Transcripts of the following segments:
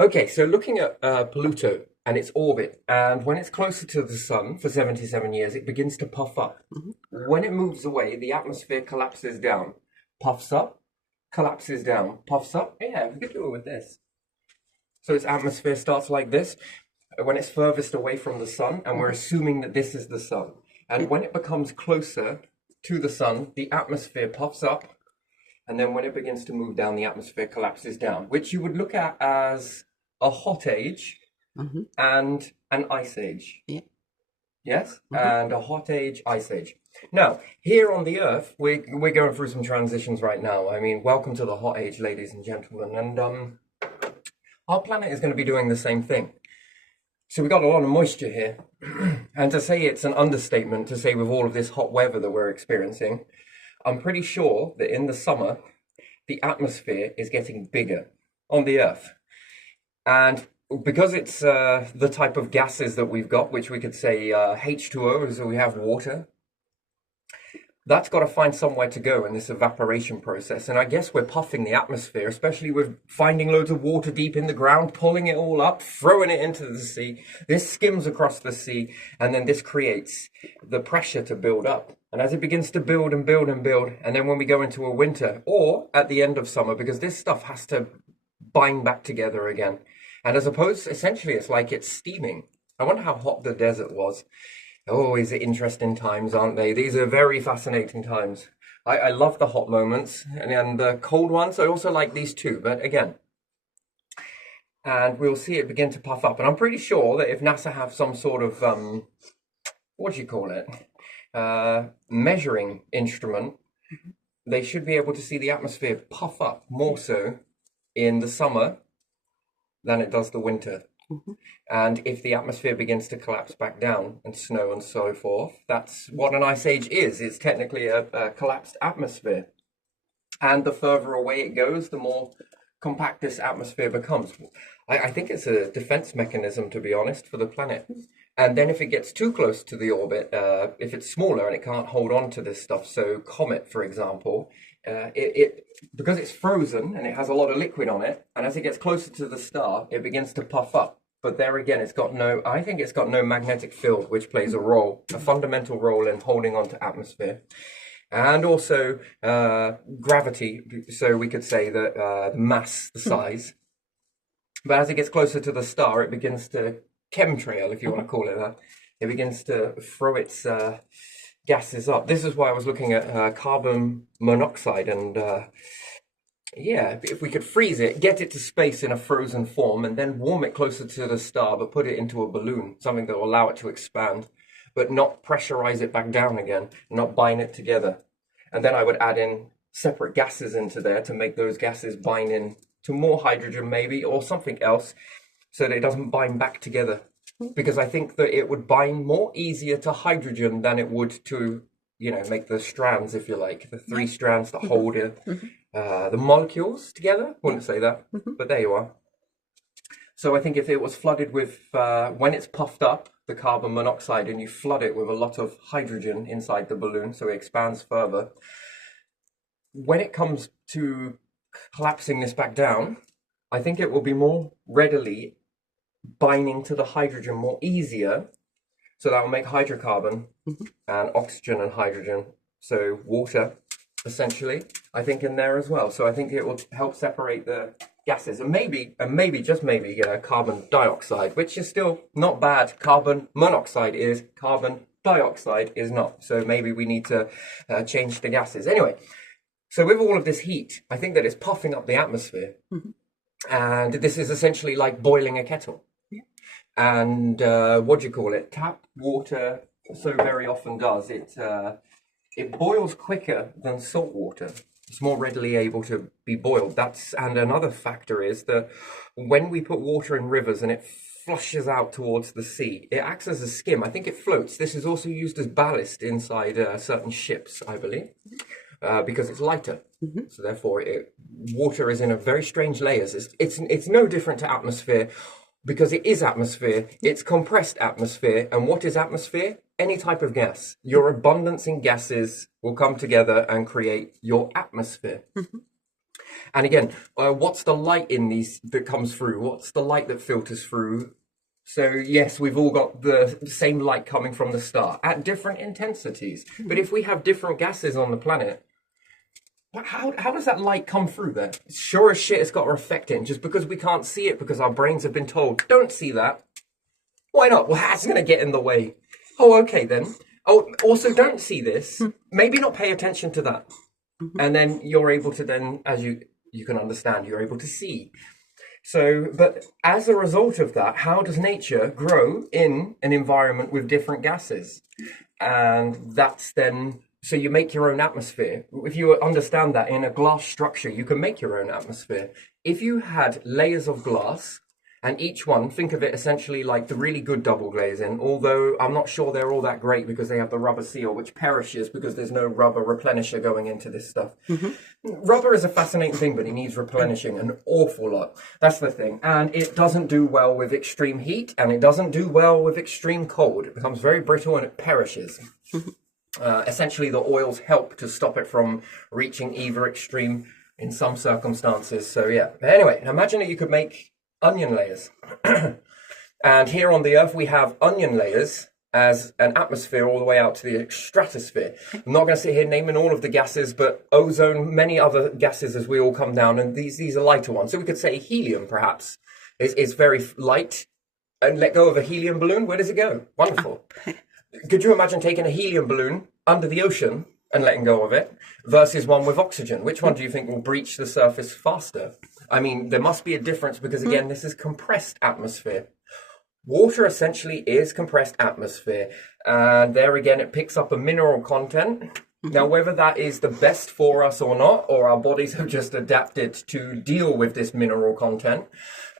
Okay, so looking at Pluto and its orbit, and when it's closer to the sun for 77 years, it begins to puff up. Mhm. When it moves away, the atmosphere collapses down, puffs up, collapses down, puffs up. Yeah, we could do it with this. So its atmosphere starts like this when it's furthest away from the sun, and we're Mhm. assuming that this is the sun. Yeah. And when it becomes closer to the sun, the atmosphere puffs up, and then when it begins to move down, the atmosphere collapses down, which you would look at as a hot age Mhm. and an ice age. Yeah. Yes? Mhm. And a hot age, ice age. Now, here on the Earth, we're going through some transitions right now. I mean, welcome to the hot age, ladies and gentlemen. And our planet is going to be doing the same thing. So we got a lot of moisture here. And to say it's an understatement to say with all of this hot weather that we're experiencing, I'm pretty sure that in the summer, the atmosphere is getting bigger on the Earth. And because it's the type of gases that we've got, which we could say H2O, so we have water, that's got to find somewhere to go in this evaporation process. And I guess we're puffing the atmosphere, especially with finding loads of water deep in the ground, pulling it all up, throwing it into the sea. This skims across the sea, and then this creates the pressure to build up. And as it begins to build and build and build, and then when we go into a winter or at the end of summer, because this stuff has to bind back together again. And as opposed, essentially, it's like it's steaming. I wonder how hot the desert was. Oh, is it interesting times, aren't they? These are very fascinating times. I love the hot moments and the cold ones. I also like these too, but again, and we'll see it begin to puff up. And I'm pretty sure that if NASA have some sort of, what do you call it? Measuring instrument, they should be able to see the atmosphere puff up more so in the summer than it does the winter. Mhm. And if the atmosphere begins to collapse back down and snow and so forth, that's what an ice age is. It's technically a collapsed atmosphere. And the further away it goes, the more compact this atmosphere becomes. I think it's a defense mechanism, to be honest, for the planet. And then if it gets too close to the orbit, if it's smaller and it can't hold on to this stuff, so comet, for example, it because it's frozen and it has a lot of liquid on it, and as it gets closer to the star, it begins to puff up. But there again, I think it's got no magnetic field, which plays a fundamental role in holding on to atmosphere. And also gravity, so we could say that the mass, the size. But as it gets closer to the star, it begins to chemtrail, if you want to call it that. It begins to throw its gases up. This is why I was looking at carbon monoxide and yeah, if we could freeze it, get it to space in a frozen form, and then warm it closer to the star, but put it into a balloon, something that will allow it to expand, but not pressurize it back down again, not bind it together. And then I would add in separate gases into there to make those gases bind in to more hydrogen, maybe, or something else, so that it doesn't bind back together. Because I think that it would bind more easier to hydrogen than it would to, make the strands, if you like, the three strands that hold it Mhm. the molecules together. Wouldn't say that, Mhm. but there you are. So I think if it was flooded with, when it's puffed up, the carbon monoxide, and you flood it with a lot of hydrogen inside the balloon, so it expands further. When it comes to collapsing this back down, I think it will be more readily binding to the hydrogen more easier. So that will make hydrocarbon Mhm. and oxygen and hydrogen, so water, essentially, I think in there as well. So I think it will help separate the gases, and maybe just maybe carbon dioxide, which is still not bad. Carbon monoxide is, carbon dioxide is not. So maybe we need to change the gases. Anyway, so with all of this heat, I think that it's puffing up the atmosphere, Mhm. and this is essentially like boiling a kettle. Yeah. And what do you call it? Tap water so very often does it boils quicker than salt water. It's more readily able to be boiled. And another factor is that when we put water in rivers and it flushes out towards the sea, it acts as a skim. I think it floats. This is also used as ballast inside certain ships, I believe, because it's lighter. Mhm. So therefore, water is in a very strange layers. It's no different to atmosphere because it is atmosphere. It's compressed atmosphere. And what is atmosphere? Any type of gas. Your abundance in gases will come together and create your atmosphere. Mhm. And again, what's the light in these that comes through? What's the light that filters through? So yes, we've all got the same light coming from the star at different intensities. But if we have different gases on the planet, how does that light come through there? Sure as shit, it's got to reflect it. Just because we can't see it because our brains have been told, don't see that. Why not? Well, that's going to get in the way. Oh, okay then. Oh, also don't see this. Maybe not pay attention to that. And then you're able to then, as you can understand, you're able to see. So, but as a result of that, how does nature grow in an environment with different gases? And that's then, so you make your own atmosphere. If you understand that in a glass structure, you can make your own atmosphere. If you had layers of glass, and each one, think of it essentially like the really good double glazing, although I'm not sure they're all that great because they have the rubber seal, which perishes because there's no rubber replenisher going into this stuff. Rubber is a fascinating thing, but it needs replenishing an awful lot. That's the thing. And it doesn't do well with extreme heat, and it doesn't do well with extreme cold. It becomes very brittle and it perishes. Essentially, the oils help to stop it from reaching either extreme in some circumstances. So yeah. But anyway, imagine that you could make onion layers. And here on the Earth, we have onion layers as an atmosphere all the way out to the stratosphere. I'm not going to sit here naming all of the gases, but ozone, many other gases as we all come down, and these are lighter ones. So we could say helium, perhaps, is very light. And let go of a helium balloon, where does it go? Wonderful. Could you imagine taking a helium balloon under the ocean and letting go of it versus one with oxygen? Which one do you think will breach the surface faster? I mean, there must be a difference because, again, this is compressed atmosphere. Water essentially is compressed atmosphere. And there again, it picks up a mineral content. Now, whether that is the best for us or not, or our bodies have just adapted to deal with this mineral content,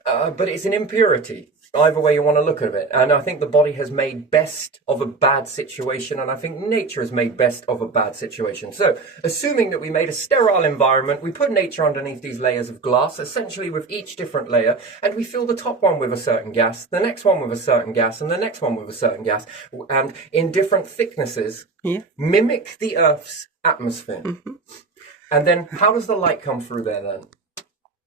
but it's an impurity. Either way you want to look at it. And I think the body has made best of a bad situation, and I think nature has made best of a bad situation. So, assuming that we made a sterile environment, we put nature underneath these layers of glass, essentially with each different layer, and we fill the top one with a certain gas, the next one with a certain gas, and the next one with a certain gas, and in different thicknesses, mimic the Earth's atmosphere. And then, how does the light come through there then?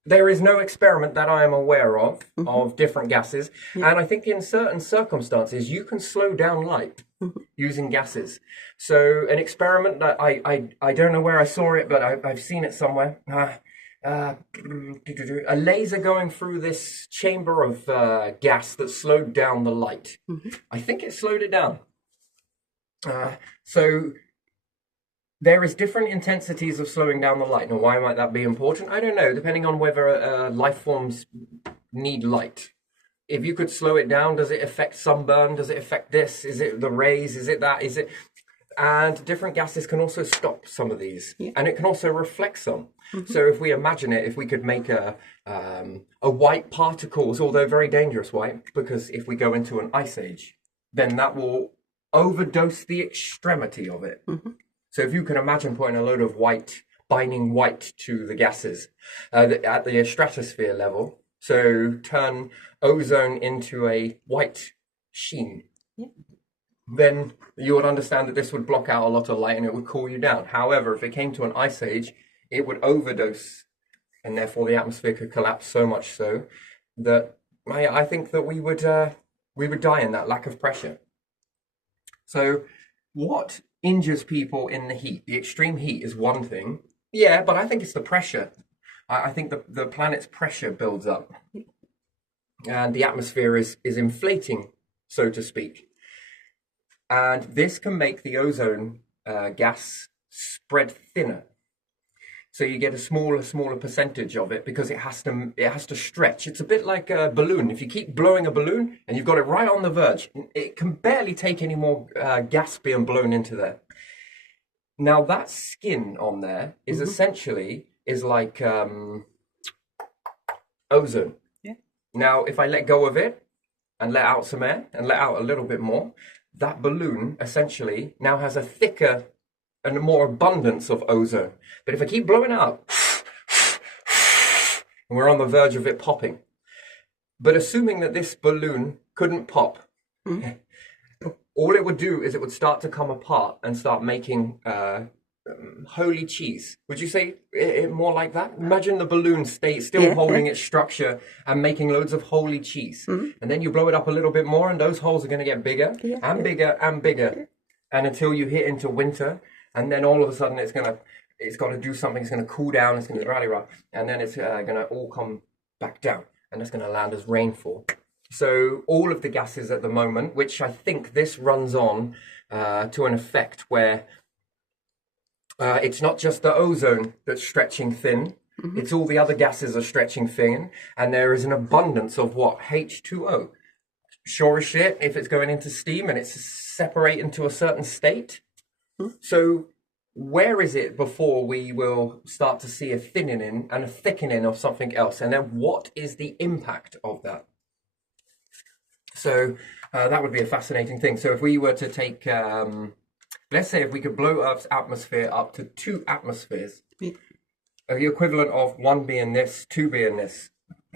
There is no experiment that I am aware of different gases. And I think in certain circumstances, you can slow down light using gases. So an experiment that I don't know where I saw it, but I've seen it somewhere. A laser going through this chamber of gas that slowed down the light. I think it slowed it down. So there is different intensities of slowing down the light. Now, why might that be important? I don't know, depending on whether life forms need light. If you could slow it down, does it affect sunburn? Does it affect this? Is it the rays? Is it that? Is it... And different gases can also stop some of these. And it can also reflect some. So if we imagine it, if we could make a white particles, although very dangerous white, because if we go into an ice age, then that will overdose the extremity of it. So if you can imagine putting a load of white, binding white to the gases at the stratosphere level, so turn ozone into a white sheen, then you would understand that this would block out a lot of light and it would cool you down. However, if it came to an ice age, it would overdose, and therefore the atmosphere could collapse so much so that I think that we would die in that lack of pressure. So what injures people in the heat? The extreme heat is one thing. Yeah, but I think it's the pressure. I think the planet's pressure builds up. And the atmosphere is inflating, so to speak. And this can make the ozone gas spread thinner. So you get a smaller percentage of it because it has to stretch. It's a bit like a balloon. If you keep blowing a balloon and you've got it right on the verge, it can barely take any more gas being blown into there. Now that skin on there is essentially like ozone. Now if I let go of it and let out some air and let out a little bit more, that balloon essentially now has a thicker and more abundance of ozone. But if I keep blowing out, and we're on the verge of it popping, but assuming that this balloon couldn't pop, all it would do is it would start to come apart and start making holy cheese. Would you say it more like that? Imagine the balloon still holding its structure and making loads of holy cheese. And then you blow it up a little bit more and those holes are going to get bigger and bigger and bigger. And until you hit into winter, and then all of a sudden it's got to do something. It's going to cool down. It's going to rally, and then it's going to all come back down, and it's going to land as rainfall. So all of the gases at the moment, which I think this runs on to an effect where it's not just the ozone that's stretching thin. It's all the other gases are stretching thin, and there is an abundance of what? H2O. Sure as shit, if it's going into steam and it's separating to a certain state. So where is it before we will start to see a thinning and a thickening of something else? And then what is the impact of that? So that would be a fascinating thing. So if we were to take, let's say if we could blow Earth's atmosphere up to 2 atmospheres, the equivalent of 1 being this, 2 being this.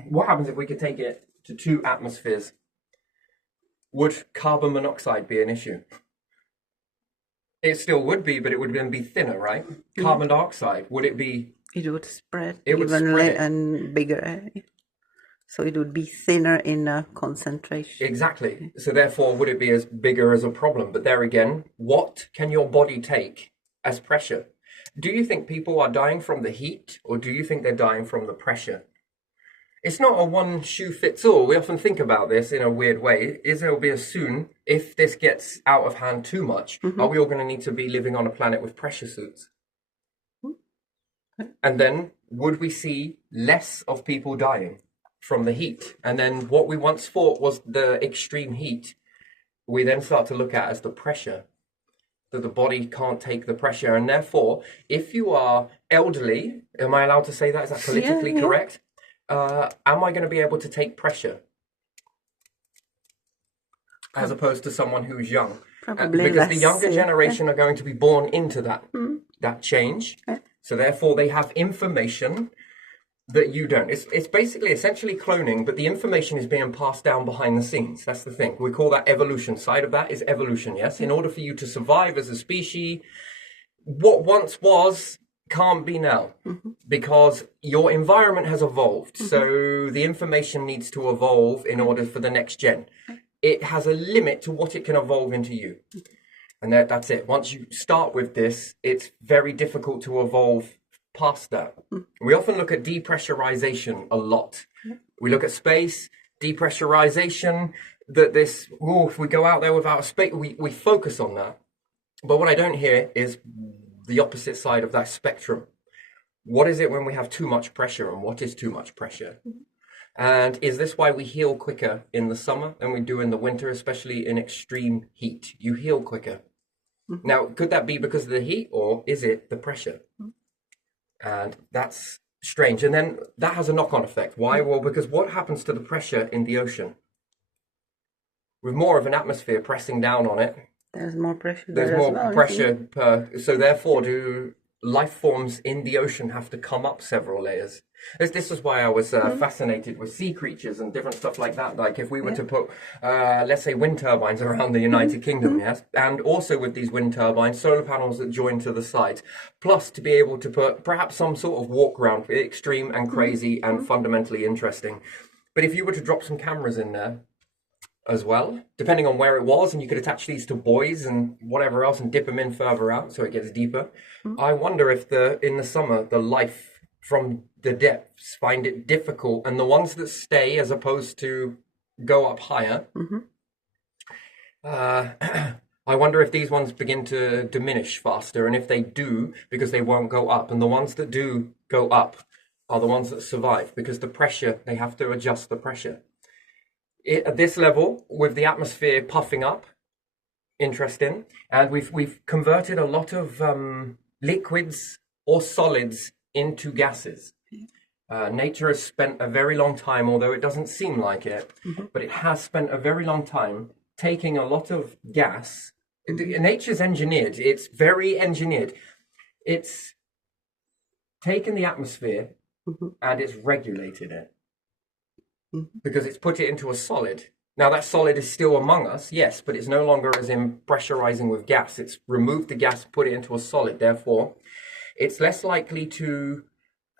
What happens if we could take it to 2 atmospheres? Would carbon monoxide be an issue? It still would be, but it would then be thinner, right? Carbon dioxide, would it be? It would spread and bigger. So it would be thinner in concentration. Exactly. So therefore, would it be as bigger as a problem? But there again, what can your body take as pressure? Do you think people are dying from the heat, or do you think they're dying from the pressure? It's not a one shoe fits all. We often think about this in a weird way. It'll be as soon, if this gets out of hand too much, are we all going to need to be living on a planet with pressure suits? And then would we see less of people dying from the heat? And then what we once thought was the extreme heat, we then start to look at as the pressure, that the body can't take the pressure. And therefore, if you are elderly, am I allowed to say that? Is that politically correct? Am I going to be able to take pressure as opposed to someone who's young? Probably because the younger generation are going to be born into that change. So therefore they have information that you don't. It's basically essentially cloning, but the information is being passed down behind the scenes. That's the thing. We call that evolution. Side of that is evolution, yes? In order for you to survive as a species, what once was can't be now, because your environment has evolved. So the information needs to evolve in order for the next gen. It has a limit to what it can evolve into you. And that's it. Once you start with this, it's very difficult to evolve past that. We often look at depressurization a lot. We look at space, depressurization, if we go out there without a space, we focus on that. But what I don't hear is the opposite side of that spectrum. What is it when we have too much pressure, and what is too much pressure? And is this why we heal quicker in the summer than we do in the winter, especially in extreme heat? You heal quicker. Now, could that be because of the heat, or is it the pressure? And that's strange. And then that has a knock-on effect. Why? Well, because what happens to the pressure in the ocean? With more of an atmosphere pressing down on it, there's more pressure. There's more pressure so therefore do life forms in the ocean have to come up several layers. This is why I was fascinated with sea creatures and different stuff like that. Like if we were to put, let's say, wind turbines around the United Kingdom, yes, and also with these wind turbines, solar panels that join to the sides, plus to be able to put perhaps some sort of walk around, extreme and crazy and fundamentally interesting. But if you were to drop some cameras in there as well, depending on where it was, and you could attach these to buoys and whatever else and dip them in further out so it gets deeper. I wonder if in the summer, the life from the depths find it difficult, and the ones that stay as opposed to go up higher, I wonder if these ones begin to diminish faster, and if they do, because they won't go up, and the ones that do go up are the ones that survive, because the pressure, they have to adjust the pressure. At this level, with the atmosphere puffing up, interesting, and we've converted a lot of liquids or solids into gases. Nature has spent a very long time, although it doesn't seem like it, but it has spent a very long time taking a lot of gas. Nature's engineered. It's very engineered. It's taken the atmosphere and it's regulated it. Because it's put it into a solid. Now, that solid is still among us, yes, but it's no longer as in pressurizing with gas. It's removed the gas, put it into a solid. Therefore, it's less likely to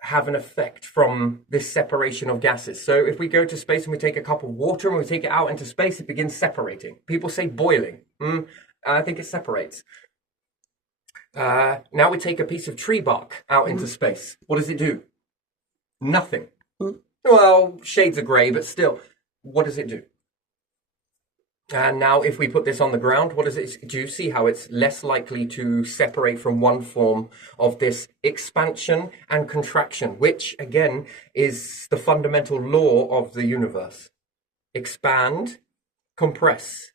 have an effect from this separation of gases. So if we go to space and we take a cup of water and we take it out into space, it begins separating. People say boiling. I think it separates. Now we take a piece of tree bark out into space. What does it do? Nothing. Well, shades of grey, but still, what does it do? And now if we put this on the ground, what does it do? You see how it's less likely to separate from one form of this expansion and contraction, which again is the fundamental law of the universe. Expand, compress,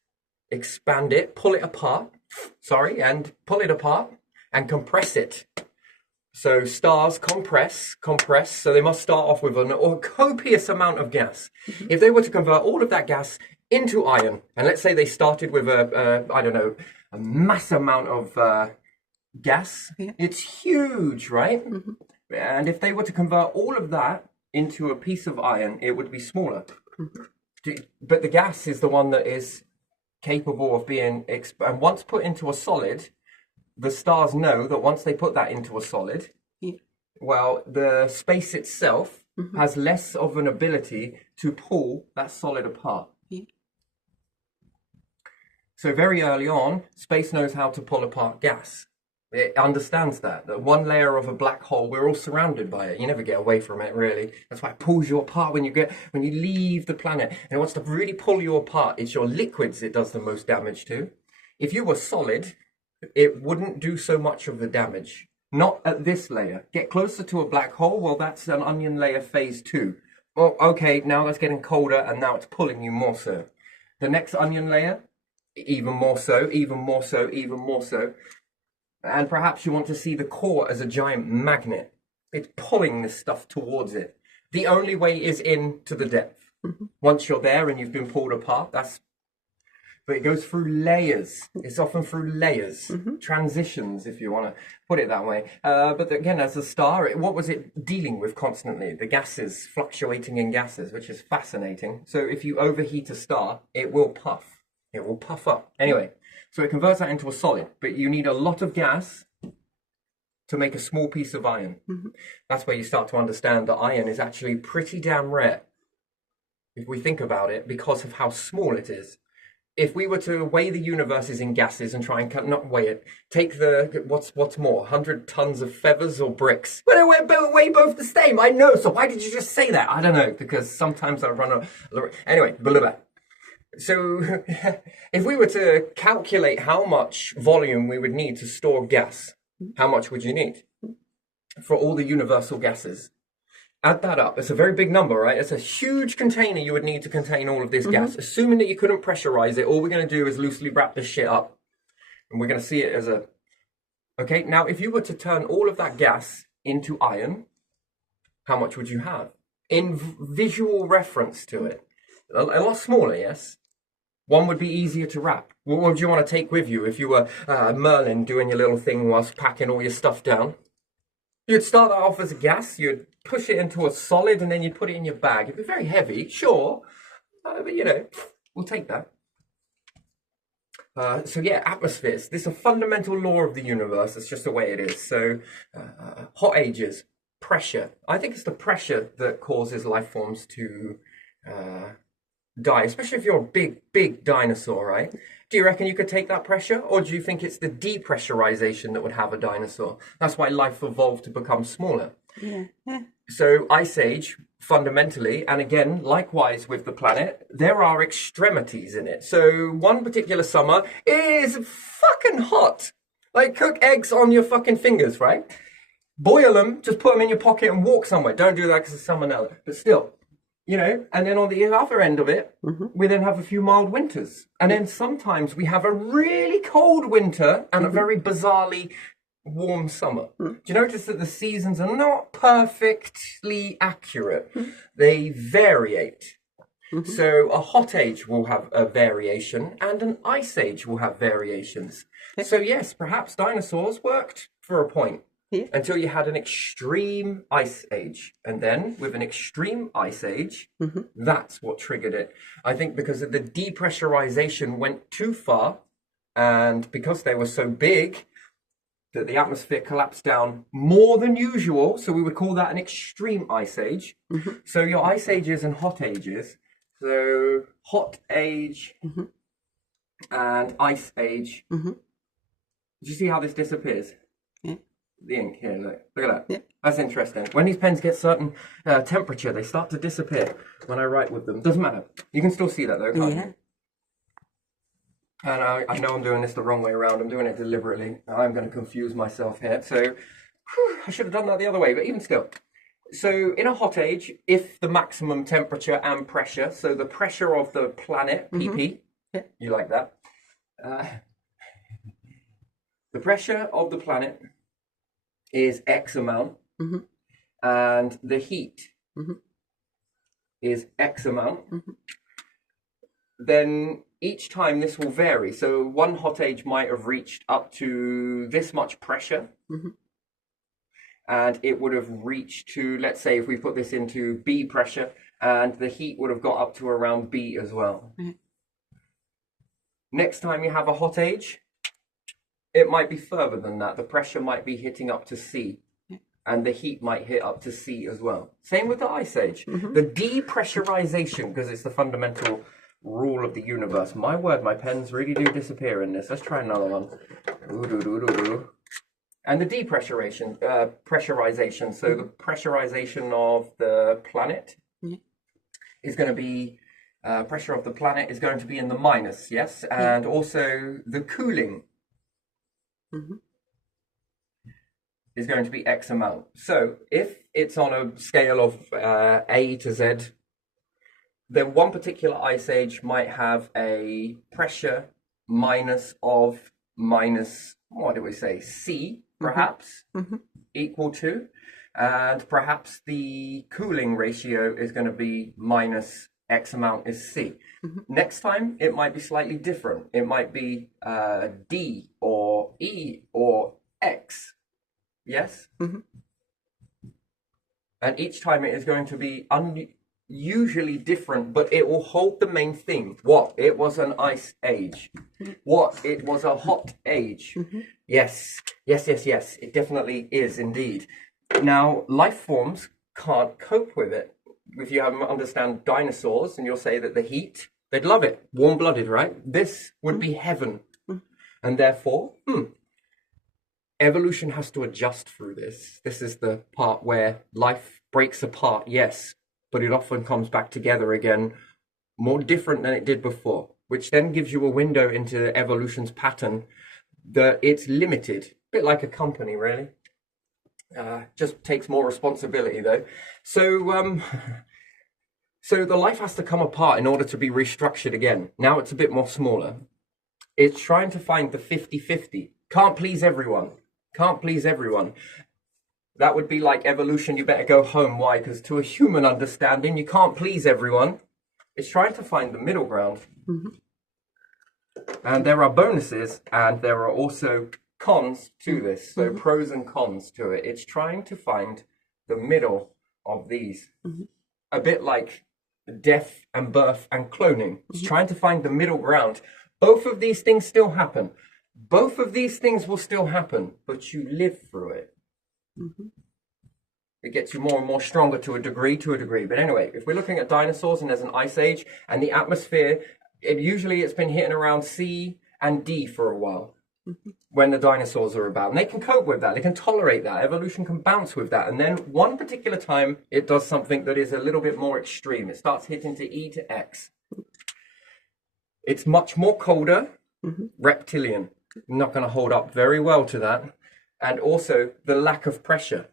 expand it, pull it apart, and pull it apart and compress it. So stars compress, so they must start off with a copious amount of gas. If they were to convert all of that gas into iron, and let's say they started with a mass amount of gas, it's huge, right? And if they were to convert all of that into a piece of iron, it would be smaller. But the gas is the one that is capable of being, and once put into a solid, the stars know that once they put that into a solid, well, the space itself has less of an ability to pull that solid apart. So very early on, space knows how to pull apart gas. It understands that one layer of a black hole, we're all surrounded by it. You never get away from it, really. That's why it pulls you apart when you leave the planet. And it wants to really pull you apart. It's your liquids it does the most damage to. If you were solid, it wouldn't do so much of the damage. Not at this layer. Get closer to a black hole, well, that's an onion layer phase 2. Well, okay, now that's getting colder, and now it's pulling you more so. The next onion layer, even more so, even more so, even more so. And perhaps you want to see the core as a giant magnet. It's pulling this stuff towards it. The only way is into the depth. Once you're there and you've been pulled apart, but it goes through layers. It's often through layers, transitions, if you want to put it that way. But again, as a star, what was it dealing with constantly? The gases, fluctuating in gases, which is fascinating. So if you overheat a star, it will puff. It will puff up. Anyway, so it converts that into a solid, but you need a lot of gas to make a small piece of iron. That's where you start to understand that iron is actually pretty damn rare, if we think about it, because of how small it is. If we were to weigh the universes in gases and try and not weigh it, take what's more, 100 tons of feathers or bricks? Well, they weigh both the same. I know. So why did you just say that? I don't know, because sometimes I run anyway, blah, blah. So if we were to calculate how much volume we would need to store gas, how much would you need for all the universal gases? Add that up. It's a very big number, right? It's a huge container you would need to contain all of this gas. Assuming that you couldn't pressurize it, all we're going to do is loosely wrap this shit up. And we're going to see it as a... Okay, now if you were to turn all of that gas into iron, how much would you have? In visual reference to it. A lot smaller, yes? One would be easier to wrap. What would you want to take with you if you were Merlin doing your little thing whilst packing all your stuff down? You'd start that off as a gas, you'd push it into a solid, and then you'd put it in your bag. It'd be very heavy, sure, but we'll take that. So yeah, atmospheres. This is a fundamental law of the universe. It's just the way it is. So hot ages, pressure. I think it's the pressure that causes life forms to die, especially if you're a big dinosaur, right? Do you reckon you could take that pressure, or do you think it's the depressurization that would have a dinosaur? That's why life evolved to become smaller. Yeah. So Ice Age, fundamentally, and again, likewise with the planet, there are extremities in it. So one particular summer is fucking hot. Like, cook eggs on your fucking fingers, right? Boil them, just put them in your pocket and walk somewhere. Don't do that because it's salmonella. But still, and then on the other end of it, we then have a few mild winters. And then sometimes we have a really cold winter and a very bizarrely warm summer. Do you notice that the seasons are not perfectly accurate? They variate. So a hot age will have a variation and an ice age will have variations. So yes, perhaps dinosaurs worked for a point. Yeah. until you had an extreme ice age. And then with an extreme ice age, that's what triggered it. I think because of the depressurization went too far, and because they were so big, that the atmosphere collapsed down more than usual. So we would call that an extreme ice age. So your ice ages and hot ages. So hot age and ice age. Do you see how this disappears? Yeah. The ink here, look at that. Yeah. That's interesting. When these pens get certain temperature, they start to disappear when I write with them. Doesn't matter. You can still see that though, can't Yeah. you? And I know I'm doing this the wrong way around. I'm doing it deliberately. I'm going to confuse myself here. So I should have done that the other way, but even still. So in a hot age, if the maximum temperature and pressure, so the pressure of the planet, PP, Yeah. you like that? The pressure of the planet is X amount, and the heat is X amount. Then each time this will vary. So one hot age might have reached up to this much pressure, and it would have reached to, let's say, if we put this into B pressure, and the heat would have got up to around B as well. Next time you have a hot age, it might be further than that. The pressure might be hitting up to C, and the heat might hit up to C as well. Same with the ice age. The depressurization, because it's the fundamental rule of the universe. My word, my pens really do disappear in this. Let's try another one. And the depressurization, pressurization. So the pressurization of the planet is going to be, pressure of the planet is going to be in the minus, yes? And also the cooling is going to be X amount. So if it's on a scale of A to Z, then one particular ice age might have a pressure minus, what do we say, C, perhaps, equal to, and perhaps the cooling ratio is going to be minus X amount is C. Next time, it might be slightly different. It might be D or E or X. Yes? And each time it is going to be usually different, but it will hold the main theme. What? It was an ice age. What? It was a hot age. Yes. It definitely is indeed. Now, life forms can't cope with it. If you understand dinosaurs and you'll say that the heat, they'd love it. Warm-blooded, right? This would be heaven. And therefore, evolution has to adjust through this. This is the part where life breaks apart, yes, but it often comes back together again, more different than it did before, which then gives you a window into evolution's pattern that it's limited, a bit like a company, really. Just takes more responsibility, though. So the life has to come apart in order to be restructured again. Now it's a bit more smaller. It's trying to find the 50-50. Can't please everyone. That would be like evolution, you better go home. Why? Because to a human understanding, you can't please everyone. It's trying to find the middle ground. And there are bonuses, and there are also cons to this. So pros and cons to it. It's trying to find the middle of these. A bit like death and birth and cloning. It's trying to find the middle ground. Both of these things still happen. Both of these things will still happen, but you live through it. It gets you more and more stronger to a degree. But anyway, if we're looking at dinosaurs and there's an ice age and the atmosphere, it's been hitting around C and D for a while when the dinosaurs are about. And they can cope with that. They can tolerate that. Evolution can bounce with that. And then one particular time, it does something that is a little bit more extreme. It starts hitting to E to X. It's much more colder, reptilian. Not going to hold up very well to that. And also the lack of pressure.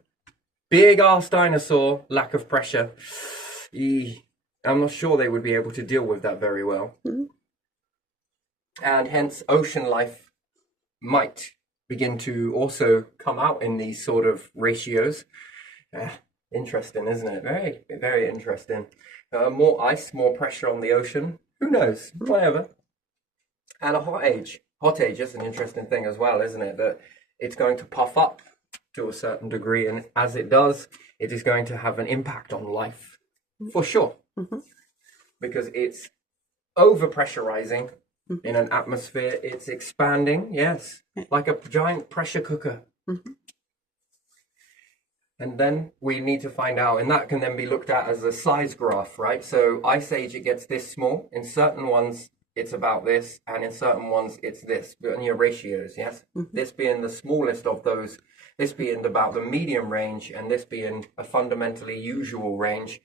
Big ass dinosaur, lack of pressure. I'm not sure they would be able to deal with that very well. And hence ocean life might begin to also come out in these sort of ratios. Interesting, isn't it? Very, very interesting. More ice, more pressure on the ocean. Who knows? Whatever. And a hot age. Hot age is an interesting thing as well, isn't it? That it's going to puff up to a certain degree, and as it does, it is going to have an impact on life, for sure, because it's overpressurizing in an atmosphere. It's expanding, yes, like a giant pressure cooker. And then we need to find out, and that can then be looked at as a size graph, right? So Ice Age, it gets this small. In certain ones, it's about this, and in certain ones, it's this. And your ratios, yes? This being the smallest of those, this being about the medium range, and this being a fundamentally usual range,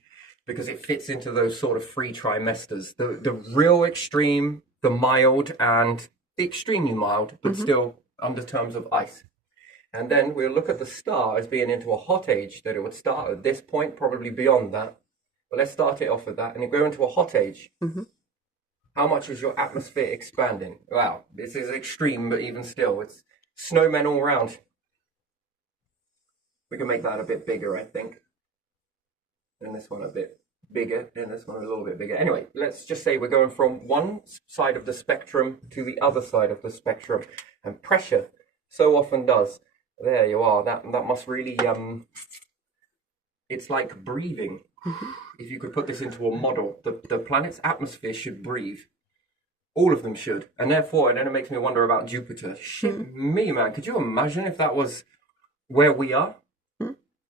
because it fits into those sort of 3 trimesters. The real extreme, the mild, and the extremely mild, but still under terms of ice. And then we'll look at the star as being into a hot age, that it would start at this point, probably beyond that. But let's start it off with that. And you go into a hot age. How much is your atmosphere expanding? Wow, this is extreme, but even still, it's snowmen all around. We can make that a bit bigger, I think. And this one a bit bigger, and this one a little bit bigger. Anyway, let's just say we're going from one side of the spectrum to the other side of the spectrum. And pressure so often does. There you are. That must really, it's like breathing. If you could put this into a model, the planet's atmosphere should breathe. All of them should. And therefore, and then it makes me wonder about Jupiter. Shit me, man. Could you imagine if that was where we are?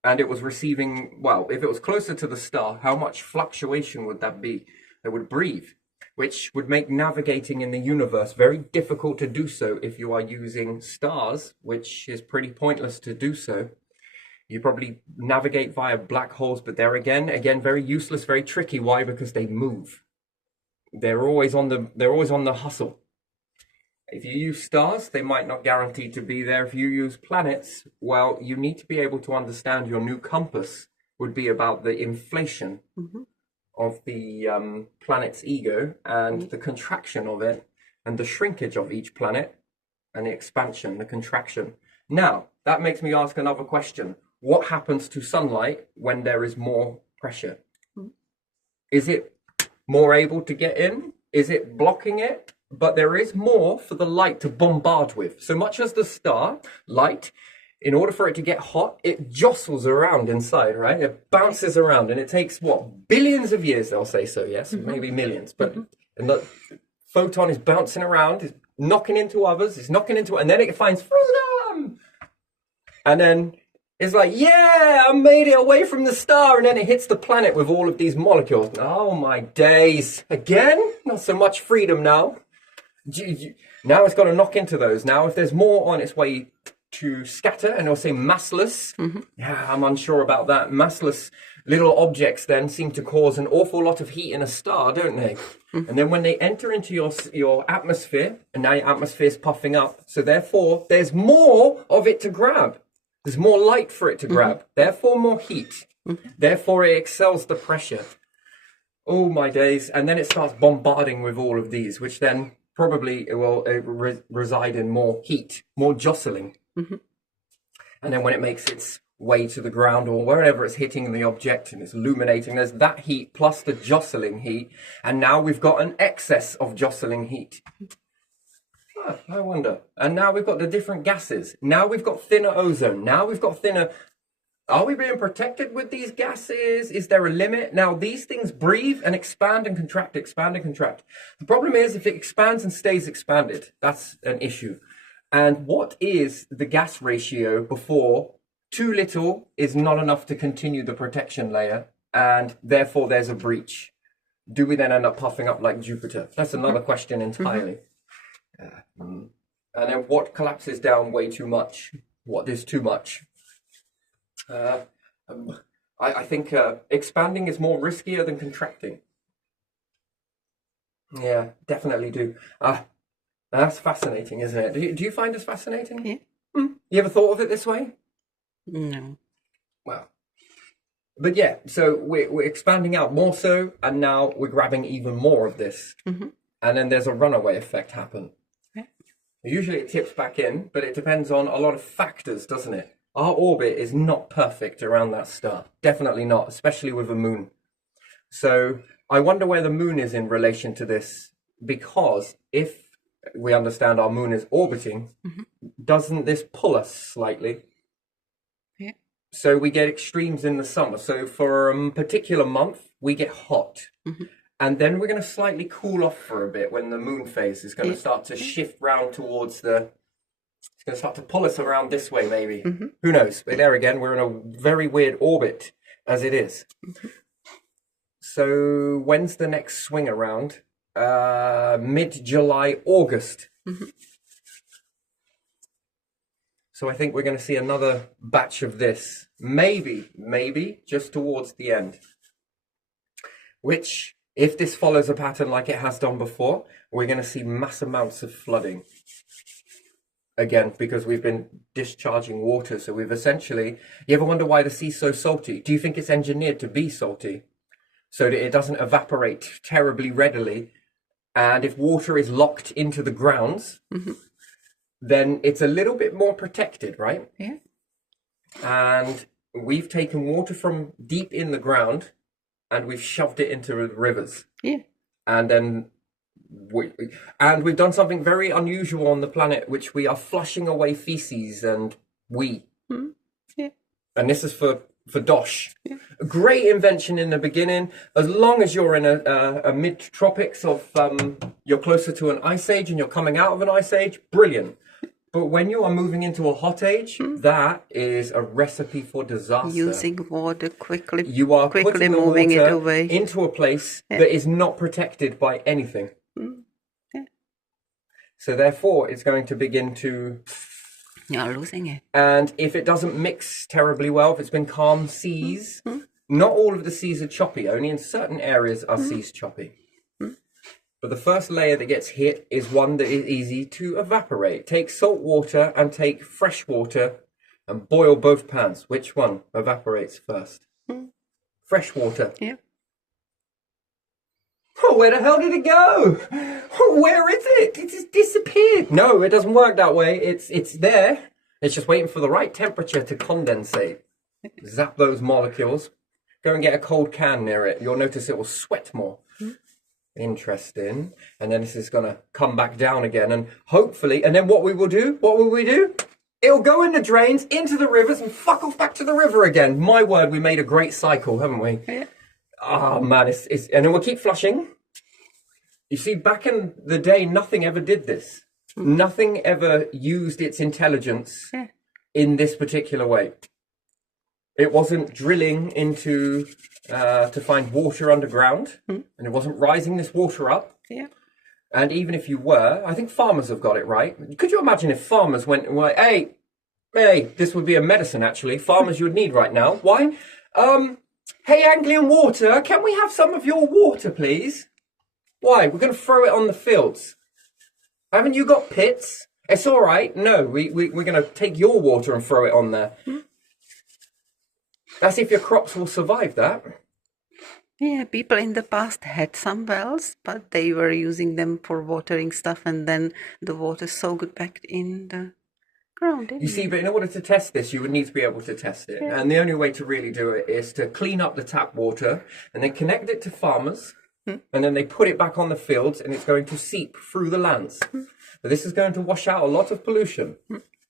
And it was receiving, well, if it was closer to the star, how much fluctuation would that be? That would breathe, which would make navigating in the universe very difficult to do so if you are using stars, which is pretty pointless to do so. You probably navigate via black holes, but they're again very useless, very tricky. Why? Because they move. They're always on the hustle. If you use stars, they might not guarantee to be there. If you use planets, well, you need to be able to understand your new compass would be about the inflation of the planet's ego and the contraction of it, and the shrinkage of each planet, and the expansion, the contraction. Now, that makes me ask another question. What happens to sunlight when there is more pressure? Is it more able to get in? Is it blocking it? But there is more for the light to bombard with. So much as the star, light, in order for it to get hot, it jostles around inside, right? It bounces around, and it takes, what, billions of years, they'll say so, yes? Maybe millions. But and the photon is bouncing around, is knocking into others, and then it finds freedom! And then it's like, yeah, I made it away from the star, and then it hits the planet with all of these molecules. Oh, my days. Again? Not so much freedom now. Now it's got to knock into those. Now, if there's more on its way to scatter, and it'll say massless. Yeah, I'm unsure about that. Massless little objects then seem to cause an awful lot of heat in a star, don't they? And then when they enter into your atmosphere, and now your atmosphere's puffing up, so therefore there's more of it to grab. There's more light for it to grab. Therefore more heat. Therefore it excels the pressure. Oh my days. And then it starts bombarding with all of these, which then probably it will reside in more heat, more jostling. And then when it makes its way to the ground or wherever it's hitting the object and it's illuminating, there's that heat plus the jostling heat. And now we've got an excess of jostling heat. I wonder. And now we've got the different gases. Now we've got thinner ozone. Now we've got thinner... Are we being protected with these gases? Is there a limit? Now, these things breathe and expand and contract, expand and contract. The problem is if it expands and stays expanded, that's an issue. And what is the gas ratio before too little is not enough to continue the protection layer, and therefore there's a breach? Do we then end up puffing up like Jupiter? That's another question entirely. And then what collapses down way too much? What is too much? I think expanding is more riskier than contracting. Yeah, definitely do. That's fascinating, isn't it? Do you find this fascinating? Yeah. You ever thought of it this way? No. Well, but yeah, so we're expanding out more so, and now we're grabbing even more of this. And then there's a runaway effect happen. Usually it tips back in, but it depends on a lot of factors, doesn't it? Our orbit is not perfect around that star. Definitely not, especially with a moon. So I wonder where the moon is in relation to this, because if we understand our moon is orbiting, doesn't this pull us slightly? So we get extremes in the summer. So for a particular month, we get hot. And then we're going to slightly cool off for a bit when the moon phase is going to start to shift round towards it's going to start to pull us around this way, maybe. Who knows? But there again, we're in a very weird orbit as it is. So when's the next swing around? Mid-July, August. So I think we're going to see another batch of this. Maybe just towards the end. Which, if this follows a pattern like it has done before, we're going to see mass amounts of flooding. Again, because we've been discharging water. So we've essentially... You ever wonder why the sea's so salty? Do you think it's engineered to be salty? So that it doesn't evaporate terribly readily. And if water is locked into the grounds, then it's a little bit more protected, right? Yeah. And we've taken water from deep in the ground and we've shoved it into the rivers. Yeah. And then we've done something very unusual on the planet, which we are flushing away feces and wee. Yeah. And this is for Dosh. Yeah. A great invention in the beginning. As long as you're in a mid-tropics of, you're closer to an ice age and you're coming out of an ice age, brilliant. But when you are moving into a hot age, that is a recipe for disaster. Using water quickly. You are quickly putting the moving it water away into a place that is not protected by anything. Yeah. So therefore, it's going to begin to... You're losing it. And if it doesn't mix terribly well, if it's been calm seas, not all of the seas are choppy. Only in certain areas are seas choppy. But the first layer that gets hit is one that is easy to evaporate. Take salt water and take fresh water and boil both pans. Which one evaporates first? Fresh water. Yeah. Oh, where the hell did it go? Oh, where is it? It just disappeared. No, it doesn't work that way. It's there. It's just waiting for the right temperature to condensate. Zap those molecules. Go and get a cold can near it. You'll notice it will sweat more. Interesting. And then this is going to come back down again. And hopefully, and then what will we do? It'll go in the drains, into the rivers, and fuck off back to the river again. My word, we made a great cycle, haven't we? Yeah. Oh, man. And then we'll keep flushing. You see, back in the day, nothing ever did this. Nothing ever used its intelligence in this particular way. It wasn't drilling into to find water underground, and it wasn't rising this water up. Yeah. And even if you were, I think farmers have got it right. Could you imagine if farmers went and were like, hey, this would be a medicine actually. Farmers you would need right now. Why? Hey, Anglian Water, can we have some of your water, please? Why? We're going to throw it on the fields. Haven't you got pits? It's all right. No, we're going to take your water and throw it on there. That's if your crops will survive that. Yeah, people in the past had some wells, but they were using them for watering stuff, and then the water soaked back in the ground. You see, but in order to test this, you would need to be able to test it. Yeah. And the only way to really do it is to clean up the tap water and then connect it to farmers, and then they put it back on the fields, and it's going to seep through the lands. But this is going to wash out a lot of pollution.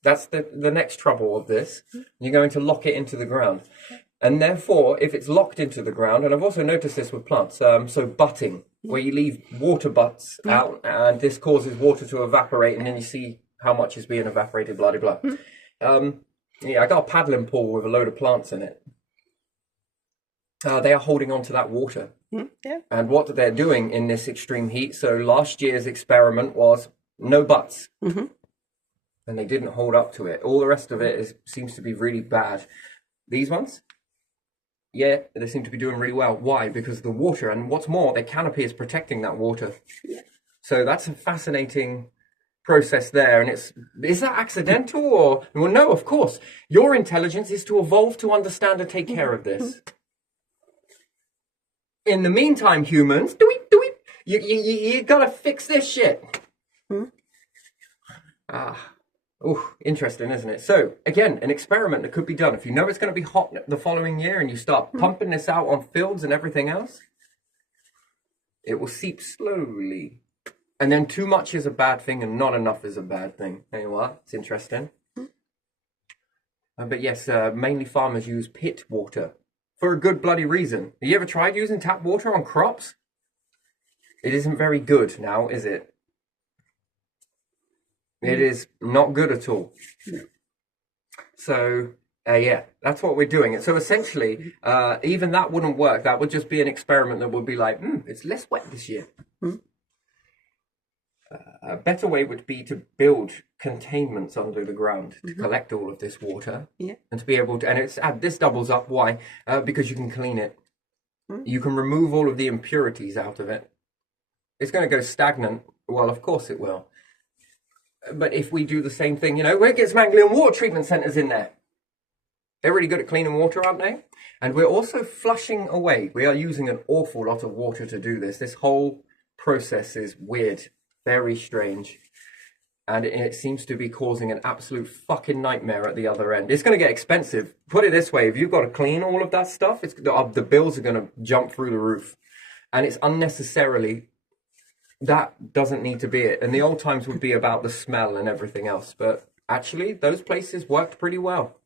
That's the next trouble of this. You're going to lock it into the ground. And therefore, if it's locked into the ground, and I've also noticed this with plants, so butting, where you leave water butts out, and this causes water to evaporate, and then you see how much is being evaporated, blah, blah, blah. Yeah, I got a paddling pool with a load of plants in it. They are holding on to that water. Yeah. And what they're doing in this extreme heat, so last year's experiment was no butts. And they didn't hold up to it. All the rest of it seems to be really bad. These ones, yeah, they seem to be doing really well. Why? Because the water, and what's more, their canopy is protecting that water. Yeah. So that's a fascinating process there. And is that accidental or? Well, no, of course. Your intelligence is to evolve to understand and take care of this. In the meantime, humans, you gotta fix this shit. Oh, interesting, isn't it? So, again, an experiment that could be done. If you know it's going to be hot the following year and you start pumping this out on fields and everything else, it will seep slowly. And then too much is a bad thing and not enough is a bad thing. You know what? It's interesting. But yes, mainly farmers use pit water for a good bloody reason. Have you ever tried using tap water on crops? It isn't very good now, is it? It is not good at all. So, yeah, that's what we're doing. So essentially, even that wouldn't work. That would just be an experiment that would be like, it's less wet this year. A better way would be to build containments under the ground to collect all of this water. Yeah. And to be able to, and this doubles up. Why? Because you can clean it. You can remove all of the impurities out of it. It's going to go stagnant. Well, of course it will. But if we do the same thing, where gets Manglian water treatment centres in there? They're really good at cleaning water, aren't they? And we're also flushing away. We are using an awful lot of water to do this. This whole process is weird, very strange. And it seems to be causing an absolute fucking nightmare at the other end. It's going to get expensive. Put it this way, if you've got to clean all of that stuff, the bills are going to jump through the roof. And it's unnecessarily... That doesn't need to be it. And the old times would be about the smell and everything else. But actually, those places worked pretty well.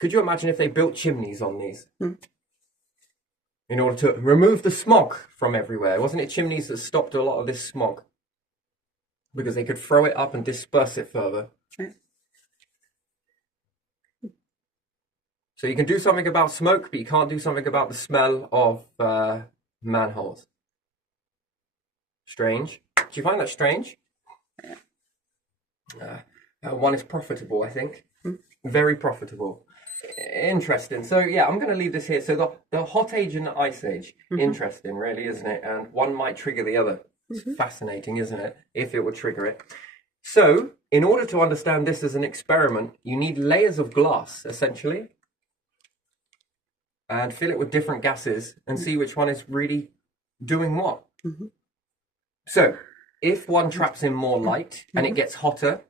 Could you imagine if they built chimneys on these? In order to remove the smog from everywhere? Wasn't it chimneys that stopped a lot of this smog? Because they could throw it up and disperse it further. So you can do something about smoke, but you can't do something about the smell of manholes. Strange. Do you find that strange? One is profitable, I think. Very profitable. Interesting. So yeah, I'm going to leave this here. So the hot age and the ice age. Interesting, really, isn't it? And one might trigger the other. It's fascinating, isn't it? If it would trigger it. So in order to understand this as an experiment, you need layers of glass, essentially. And fill it with different gases and see which one is really doing what. So, if one traps in more light and it gets hotter,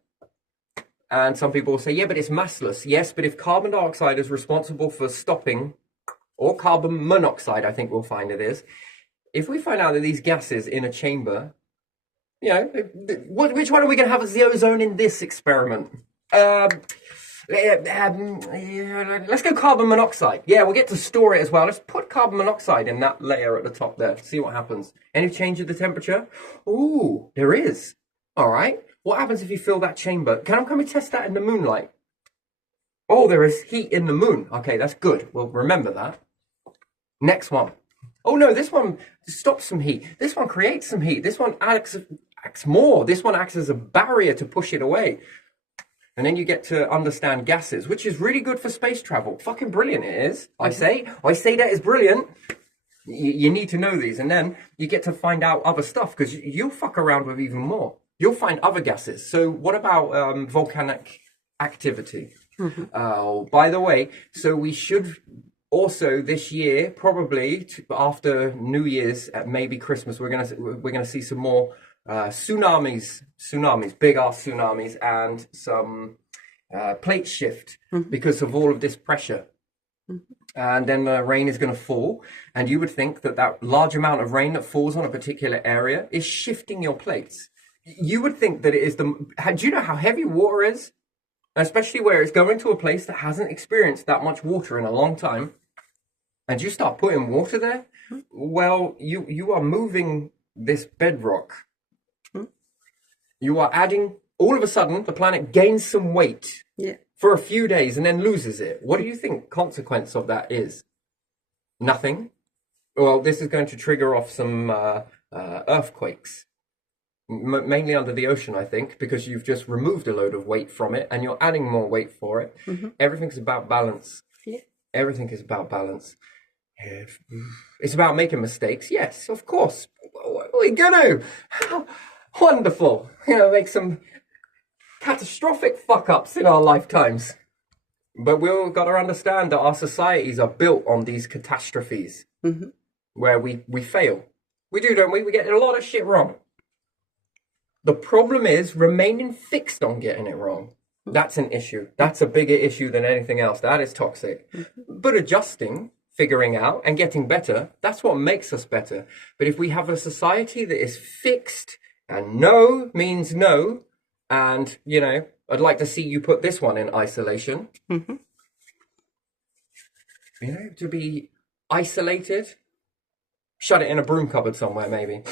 and some people will say, yeah, but it's massless. Yes, but if carbon dioxide is responsible for stopping, or carbon monoxide, I think we'll find it is, if we find out that these gases in a chamber, which one are we going to have as the ozone in this experiment? Let's go carbon monoxide. Yeah, we'll get to store it as well. Let's put carbon monoxide in that layer at the top there. See what happens. Any change of the temperature? Ooh, there is. All right. What happens if you fill that chamber? Can we test that in the moonlight? Oh, there is heat in the moon. Okay, that's good. We'll remember that. Next one. Oh no, this one stops some heat. This one creates some heat. This one acts more. This one acts as a barrier to push it away. And then you get to understand gases, which is really good for space travel. Fucking brilliant it is. I say that is brilliant. You need to know these. And then you get to find out other stuff because you'll fuck around with even more. You'll find other gases. So what about volcanic activity? By the way, so we should also this year, probably after New Year's, maybe Christmas, we're gonna see some more tsunamis, big ass tsunamis, and some plate shift because of all of this pressure. And then the rain is going to fall, and you would think that large amount of rain that falls on a particular area is shifting your plates. You would think that it is do you know how heavy water is? Especially where it's going to a place that hasn't experienced that much water in a long time, and you start putting water there, well, you are moving this bedrock. You are adding, all of a sudden, the planet gains some weight for a few days and then loses it. What do you think consequence of that is? Nothing. Well, this is going to trigger off some earthquakes, mainly under the ocean, I think, because you've just removed a load of weight from it and you're adding more weight for it. Everything's about balance. Everything is about balance. It's about making mistakes. Yes, of course. What are we gonna? Wonderful. Make some catastrophic fuck-ups in our lifetimes. But we've got to understand that our societies are built on these catastrophes where we fail. We do, don't we? We get a lot of shit wrong. The problem is remaining fixed on getting it wrong. That's an issue. That's a bigger issue than anything else. That is toxic. But adjusting, figuring out, and getting better, that's what makes us better. But if we have a society that is fixed, and no means no, and, I'd like to see you put this one in isolation. You know, to be isolated, shut it in a broom cupboard somewhere, maybe.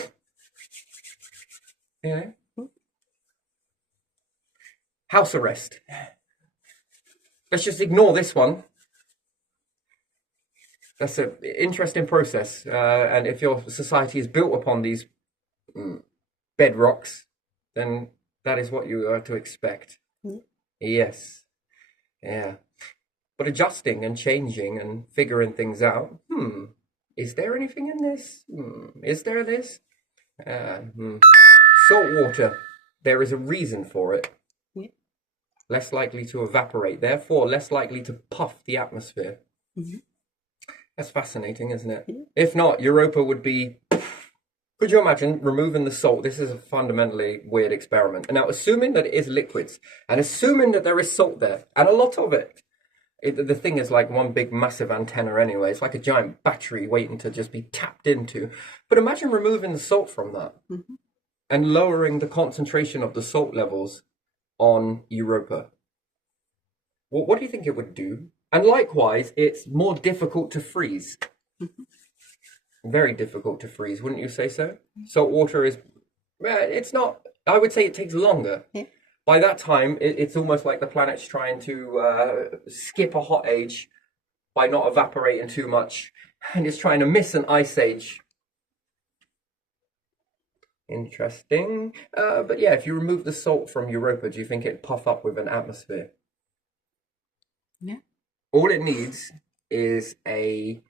You know, house arrest. Let's just ignore this one. That's an interesting process, and if your society is built upon these bedrocks, then that is what you are to expect. Yes, yeah. But adjusting and changing and figuring things out. Is there anything in this? Is there this? Salt water. There is a reason for it. Less likely to evaporate, therefore less likely to puff the atmosphere. That's fascinating, isn't it? If not, Europa would be... Could you imagine removing the salt? This is a fundamentally weird experiment. And now, assuming that it is liquids, and assuming that there is salt there, and a lot of it, the thing is like one big massive antenna anyway. It's like a giant battery waiting to just be tapped into. But imagine removing the salt from that and lowering the concentration of the salt levels on Europa. What do you think it would do? And likewise, it's more difficult to freeze. Very difficult to freeze, wouldn't you say so? Salt water is, it's not, I would say it takes longer. By that time, it's almost like the planet's trying to skip a hot age by not evaporating too much, and it's trying to miss an ice age. Interesting. But yeah, if you remove the salt from Europa, do you think it'd puff up with an atmosphere? Yeah. All it needs is a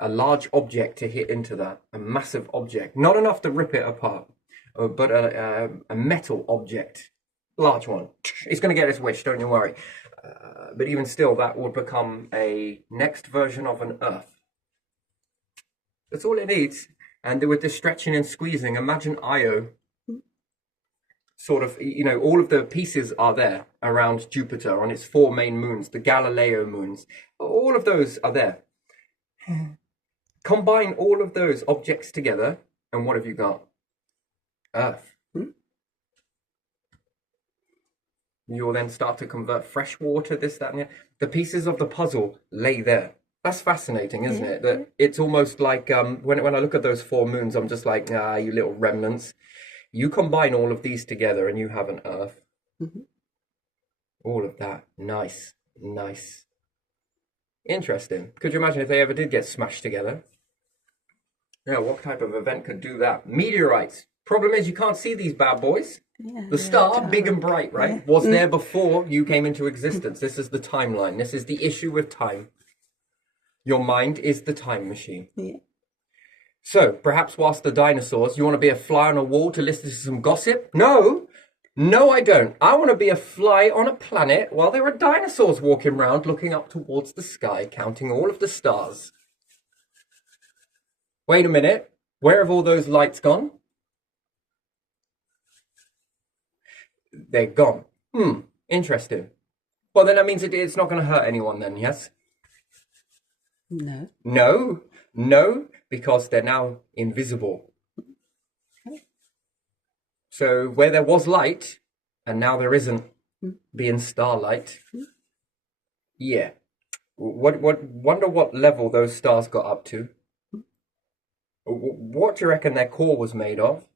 large object to hit into that, a massive object. Not enough to rip it apart, but a metal object, large one. It's going to get its wish, don't you worry. But even still, that would become a next version of an Earth. That's all it needs. And with the stretching and squeezing, imagine Io, sort of, you know, all of the pieces are there around Jupiter on its 4 main moons, the Galileo moons. All of those are there. Combine all of those objects together, and what have you got? Earth. You'll then start to convert fresh water, this, that, and the other. The pieces of the puzzle lay there. That's fascinating, isn't it? That it's almost like when I look at those 4 moons, I'm just like, you little remnants. You combine all of these together and you have an Earth. All of that. Nice. Nice. Interesting. Could you imagine if they ever did get smashed together? Yeah, what type of event could do that? Meteorites. Problem is, you can't see these bad boys. The star, big and bright, right, was there before you came into existence. This is the timeline. This is the issue with time. Your mind is the time machine. So, perhaps whilst the dinosaurs, you want to be a fly on a wall to listen to some gossip? No, I don't. I want to be a fly on a planet while there are dinosaurs walking around looking up towards the sky, counting all of the stars. Wait a minute. Where have all those lights gone? They're gone. Interesting. Well, then that means it's not going to hurt anyone then, yes? No, because they're now invisible. So where there was light, and now there isn't, being starlight. Yeah. Wonder what level those stars got up to. What do you reckon their core was made of?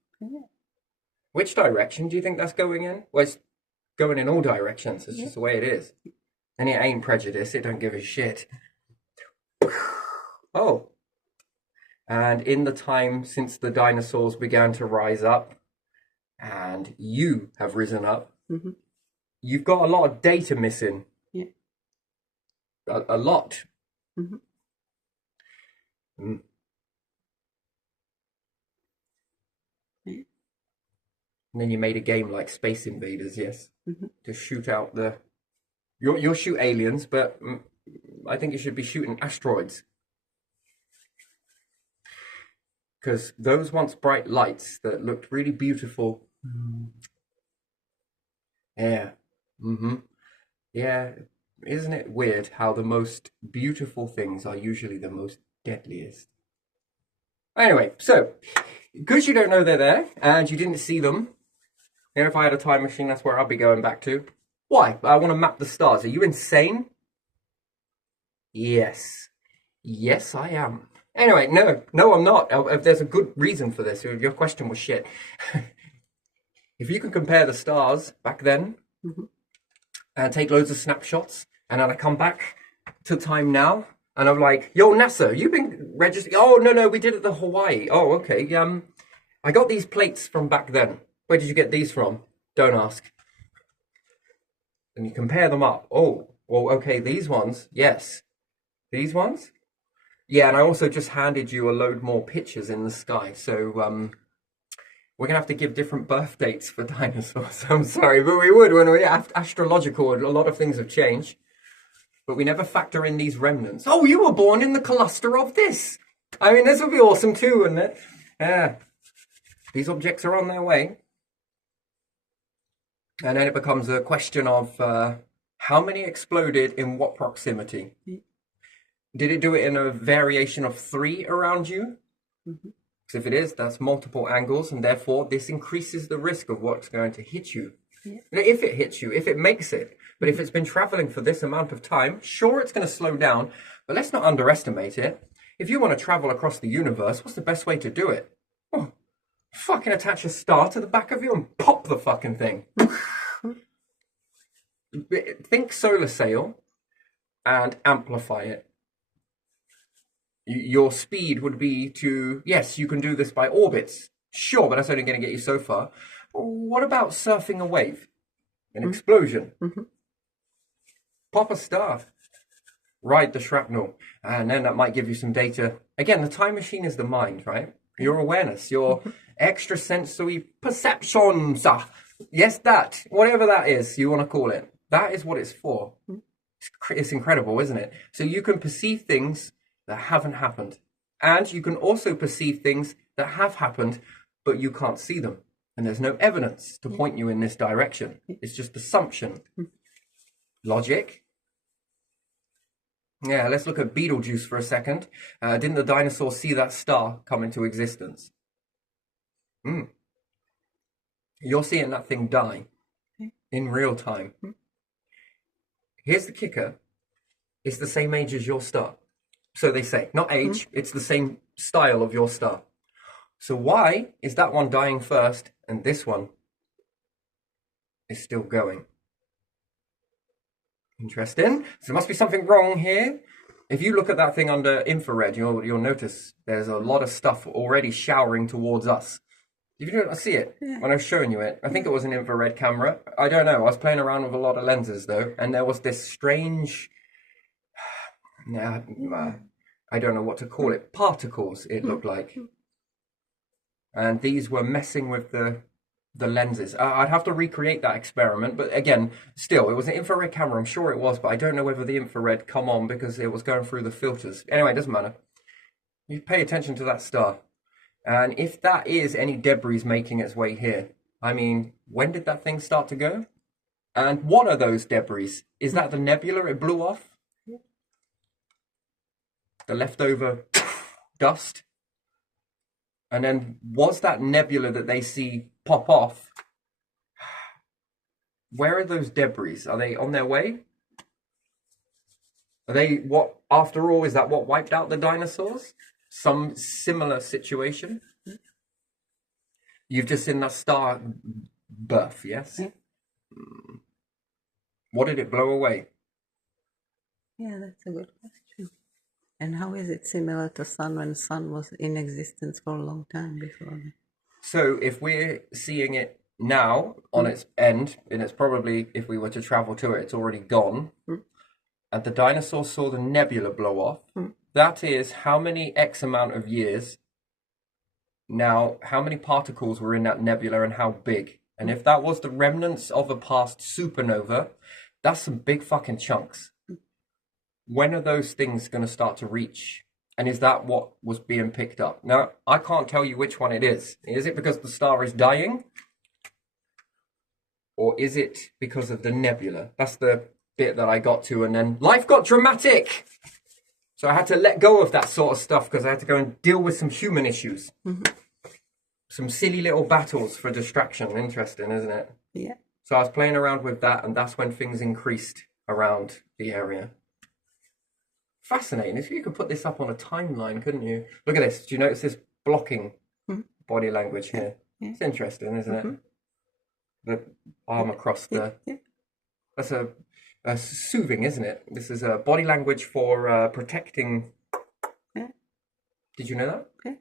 Which direction do you think that's going in? Well, it's going in all directions. It's just the way it is. And it ain't prejudice. It don't give a shit. Oh. And in the time since the dinosaurs began to rise up, and you have risen up, you've got a lot of data missing. A lot. And then you made a game like Space Invaders, yes? To shoot out the... You'll shoot aliens, but I think you should be shooting asteroids. Because those once bright lights that looked really beautiful... Yeah. Yeah. Isn't it weird how the most beautiful things are usually the most deadliest? Anyway, so, because you don't know they're there, and you didn't see them, you know, if I had a time machine, that's where I'll be going back to. Why? I want to map the stars. Are you insane? Yes. Yes, I am. Anyway, no, I'm not. There's a good reason for this. Your question was shit. If you can compare the stars back then Hmm. and take loads of snapshots, and then I come back to time now, and I'm like, "Yo, NASA, you've been registered." Oh, no, we did it the Hawaii. Oh, okay. I got these plates from back then. Where did you get these from? Don't ask. And you compare them up. Oh, well, okay, these ones, yes. These ones? Yeah, and I also just handed you a load more pictures in the sky. So we're gonna have to give different birth dates for dinosaurs. I'm sorry, but we would when we astrological. A lot of things have changed, but we never factor in these remnants. Oh, you were born in the cluster of this. I mean, this would be awesome too, wouldn't it? Yeah. These objects are on their way, and then it becomes a question of how many exploded in what proximity. Did it do it in a variation of 3 around you? Hmm. Because if it is, that's multiple angles, and therefore this increases the risk of what's going to hit you. Yeah. If it hits you, if it makes it. But if it's been traveling for this amount of time, sure, it's going to slow down, but let's not underestimate it. If you want to travel across the universe, what's the best way to do it? Oh, fucking attach a star to the back of you and pop the fucking thing. Think solar sail and amplify it. Your speed would be to, yes, you can do this by orbits. Sure, but that's only going to get you so far. What about surfing a wave? An explosion? Hmm. Pop a star. Ride the shrapnel. And then that might give you some data. Again, the time machine is the mind, right? Your awareness, your extrasensory perceptions. Yes, that. Whatever that is you want to call it. That is what it's for. It's incredible, isn't it? So you can perceive things that haven't happened. And you can also perceive things that have happened, but you can't see them. And there's no evidence to point you in this direction. It's just assumption. Logic. Yeah, let's look at Beetlejuice for a second. Didn't the dinosaurs see that star come into existence? You're seeing that thing die in real time. Here's the kicker. It's the same age as your star. So they say, not age, it's the same style of your star. So why is that one dying first and this one is still going? Interesting. So there must be something wrong here. If you look at that thing under infrared, you'll notice there's a lot of stuff already showering towards us. Did you see it when I was showing you it? I think it was an infrared camera. I don't know. I was playing around with a lot of lenses though, and there was this strange, I don't know what to call it, particles it looked like. And these were messing with the lenses. I'd have to recreate that experiment, but again, still, it was an infrared camera. I'm sure it was, but I don't know whether the infrared come on because it was going through the filters. Anyway, it doesn't matter. You pay attention to that star. And if that is any debris making its way here, I mean, when did that thing start to go? And what are those debris? Is that the nebula it blew off? The leftover dust? And then was that nebula that they see pop off? Where are those debris? Are they on their way? Are they what, after all, is that what wiped out the dinosaurs? Some similar situation? You've just seen that star birth, yes? What did it blow away? Yeah, that's a good question. And how is it similar to sun when sun was in existence for a long time before? So if we're seeing it now on its end, and it's probably, if we were to travel to it, it's already gone, and the dinosaurs saw the nebula blow off, that is how many X amount of years, now how many particles were in that nebula and how big? And if that was the remnants of a past supernova, that's some big fucking chunks. When are those things going to start to reach? And is that what was being picked up? Now, I can't tell you which one it is. Is it because the star is dying? Or is it because of the nebula? That's the bit that I got to, and then life got dramatic. So I had to let go of that sort of stuff because I had to go and deal with some human issues. Some silly little battles for distraction. Interesting, isn't it? Yeah. So I was playing around with that, and that's when things increased around the area. Fascinating. If you could put this up on a timeline, couldn't you? Look at this. Do you notice this blocking body language here? Yeah. It's interesting, isn't it? The arm across the. That's a soothing, isn't it? This is a body language for protecting. Yeah. Did you know that? Yeah.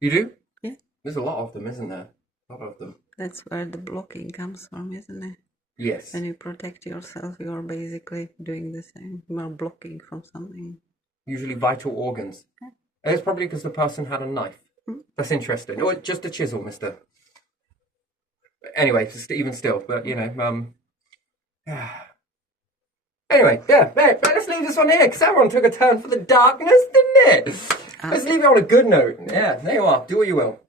You do? Yeah. There's a lot of them, isn't there? A lot of them. That's where the blocking comes from, isn't it? Yes. When you protect yourself, you're basically doing the same. You are blocking from something. Usually vital organs. Yeah. And it's probably because the person had a knife. That's interesting. Or just a chisel, mister. Anyway, even still, but you know, Anyway, yeah, let's leave this one here, because that one took a turn for the darkness, didn't it? Let's leave it on a good note. Yeah, there you are. Do what you will.